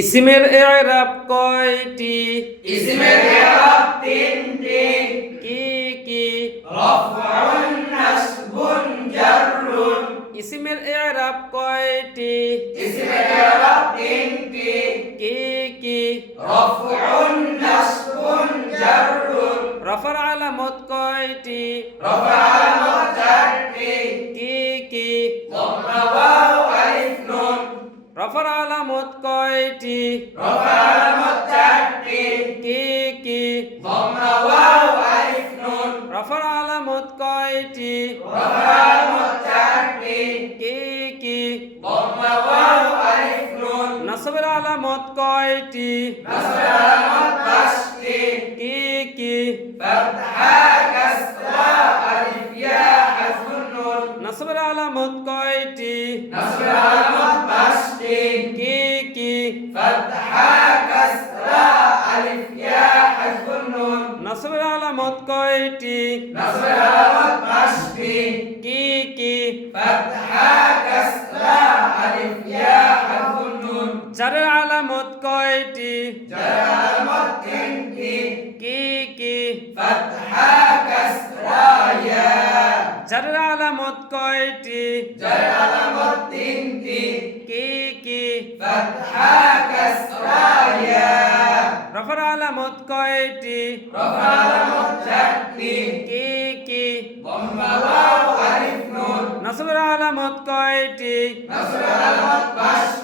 ইসমের ইরাব কয়টি? ইসমের ইরাব তিনটি। কি কি? রাফউন, নাসবুন, জাররুন। ইসমের ইরাব কয়টি? ইসমের ইরাব তিনটি। কি কি? রাফউন, নাসবুন, জাররুন। রফার আলামত কয়টি? রফা আলামত চারটি। কি কি? যাম্মা, ওয়াও, আলিফ, নুন। রফার আলামত কয়টি? রফা আলামত চারটি। কি কি? যাম্মা, ওয়াও, আলিফ, নুন। রফার আলামত কয়টি? রফা আলামত চারটি। কি কি? যাম্মা, ওয়াও, আলিফ, নুন। নসবের আলামত কয়টি? নাসবের আলামত পাঁচটি। কি কি? ফাতহা, কাসরা, আলিফ, ইয়া, হাজফুন, নুন। নসবের আলামত কয়টি? নাসবের আলামত পাঁচটি। কি কি? ফাতহা, কাসরা, আলিফ, ইয়া, হাজফুন, নুন। নসবের আলামত কয়টি? নাসবের আলামত পাঁচটি। কি কি? ফাতহা, কাসরা, আলিফ, ইয়া, হাজফুন, নুন। জারের আলামত কয়টি? জার আলামত তিনটি। কি কি? ফাতহা, কাসরা, ইয়া। জারের আলামত কয়টি? জার আলামত তিনটি। কি কি? ফাতহা, কাসরা, ইয়া। রফার আলামত কয়টি? রফা আলামত চারটি। কি কি? যাম্মা, ওয়াও, আলিফ, নুন। নসবের আলামত কয়টি? নাসবের আলামত পাঁচটি।